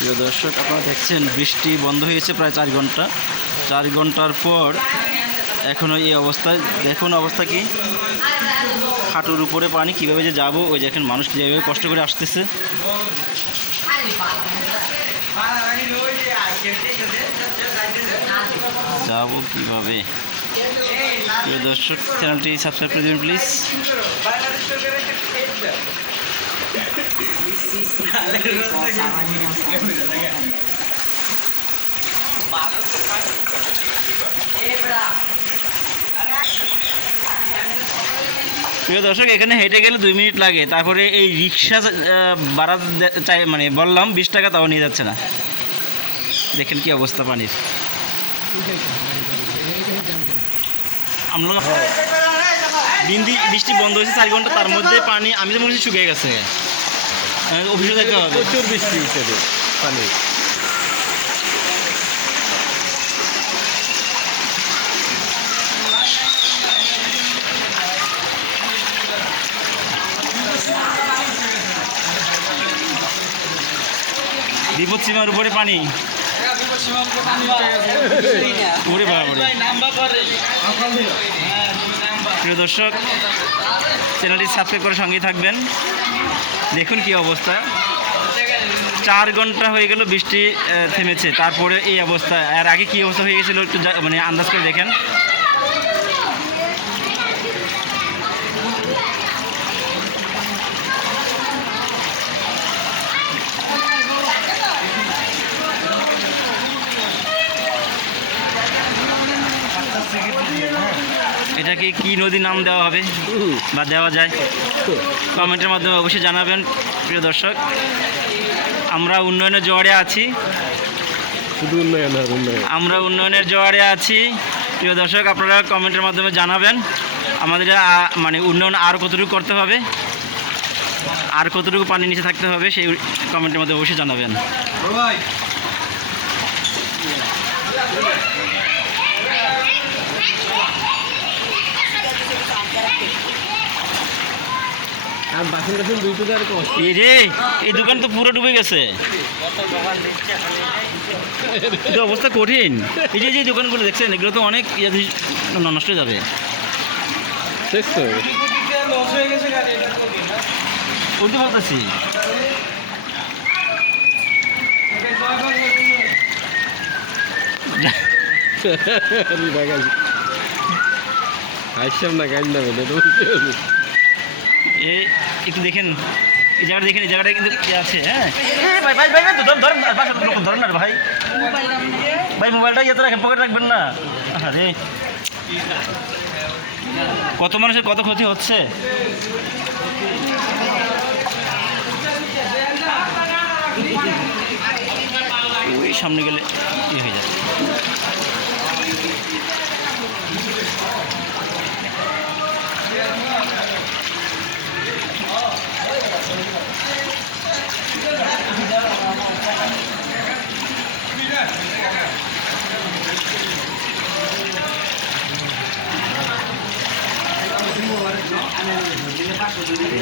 প্রিয় দর্শক, আপনারা দেখছেন, বৃষ্টি বন্ধ হয়েছে প্রায় চার ঘণ্টা। চার ঘণ্টার পর এখনও এই অবস্থায়। দেখুন অবস্থা কি? হাঁটুর উপরে পানি, কীভাবে যে যাব, ওই দেখেন মানুষ যেভাবে কষ্ট করে আসতেছে। যাব কীভাবে? প্রিয় দর্শক চ্যানেলটি সাবস্ক্রাইব করে দেবেন প্লিজ প্রিয় দর্শক এখানে হেঁটে গেলে দুই মিনিট লাগে। তারপরে এই রিক্সা দে- চাই মানে বললাম বিশ টাকা তাও নিয়ে যাচ্ছে না। দেখেন কি অবস্থা পানির। আমরা বৃষ্টি বন্ধ হয়েছে চার ঘণ্টা তার মধ্যে পানি আমি তো মনে হচ্ছে শুকিয়ে গেছে। অফিসে যেতে হবে। প্রচুর বৃষ্টি হিসেবে পানি। বিপদ সীমার উপরে পানি। বাবারে। প্রিয় দর্শক চ্যানেলটি সাবস্ক্রাইব করে সঙ্গেই থাকবেন। দেখুন কি অবস্থা। চার ঘণ্টা হয়ে গেল বৃষ্টি থেমেছে। তারপরে এই অবস্থা। আর আগে কি অবস্থা হয়ে গেছিল একটু মানে আন্দাজ করে দেখেন। এটাকে কি নদী নাম দেওয়া হবে বা দেওয়া যায় কমেন্টের মাধ্যমে অবশ্যই জানাবেন প্রিয় দর্শক। আমরা উন্নয়নের জোয়ারে আছি। শুধু উন্নয়ন আমরা উন্নয়নের জোয়ারে আছি। প্রিয় দর্শক আপনারা কমেন্টের মাধ্যমে জানাবেন আমাদের মানে উন্নয়ন আর কতটুকু করতে হবে আর কতটুকু পানি নিচে থাকতে হবে সেই কমেন্টের মধ্যে অবশ্যই জানাবেন আর বাসন টাসন দুইটো আর কষ্ট এই রে এই দোকান তো পুরো ডুবে গেছে। অবস্থা কঠিন। এই যে যে দোকানগুলো দেখছেন এগুলো তো অনেক ইয়ে নষ্ট হয়ে যাবে। শেষ তো। বলতে পারতেছি। আমি না গাছ না বলে তো এ, একটু দেখেন, এই জায়গাটা দেখেন, এই জায়গাটা কিন্তু ইয়ে আছে হ্যাঁ? ভাই ভাই ভাই ভাই, তো লোক ধরেন না ভাই। ভাই, মোবাইলটা ইয়েতে রাখেন, পকেটে রাখবেন না। আরে কত মানুষের কত ক্ষতি হচ্ছে? ওই সামনে গেলে ইয়ে হয়ে যাবে।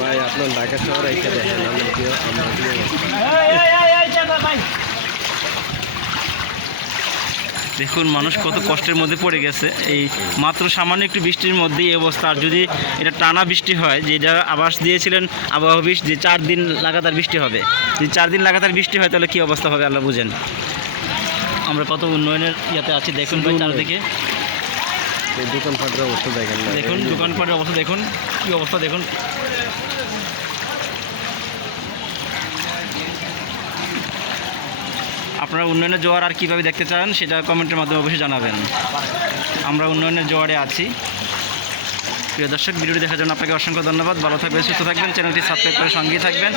ভাই আপনার ঢাকা শহর একটা দেখেন আমরা কি দেখুন মানুষ কত কষ্টের মধ্যে পড়ে গেছে। এই মাত্র সামান্য একটু বৃষ্টির মধ্যেই এই অবস্থা। আর যদি এটা টানা বৃষ্টি হয় যে যেটা আবাস দিয়েছিলেন আবহাওয়া অফিস যে চার দিন লাগাতার বৃষ্টি হবে। যদি চার দিন লাগাতার বৃষ্টি হয় তাহলে কী অবস্থা হবে? আল্লাহ বুঝেন। আমরা কত উন্নয়নের ইয়াতে আছি। দেখুন ভাই চারদিকে। এই দোকান অবস্থা দেখেন দেখুন, দোকানপাটের অবস্থা দেখুন, কী অবস্থা দেখুন। আপনারা উন্নয়নের জোয়ার আর কীভাবে দেখতে চান, সেটা কমেন্টের মাধ্যমে অবশ্যই জানাবেন। আমরা উন্নয়নের জোয়ারে আছি। প্রিয় দর্শক, ভিডিওটি দেখার জন্য আপনাকে অসংখ্য ধন্যবাদ। ভালো থাকবেন, সুস্থ থাকবেন, চ্যানেলটি সাবস্ক্রাইব করে সঙ্গেই থাকবেন।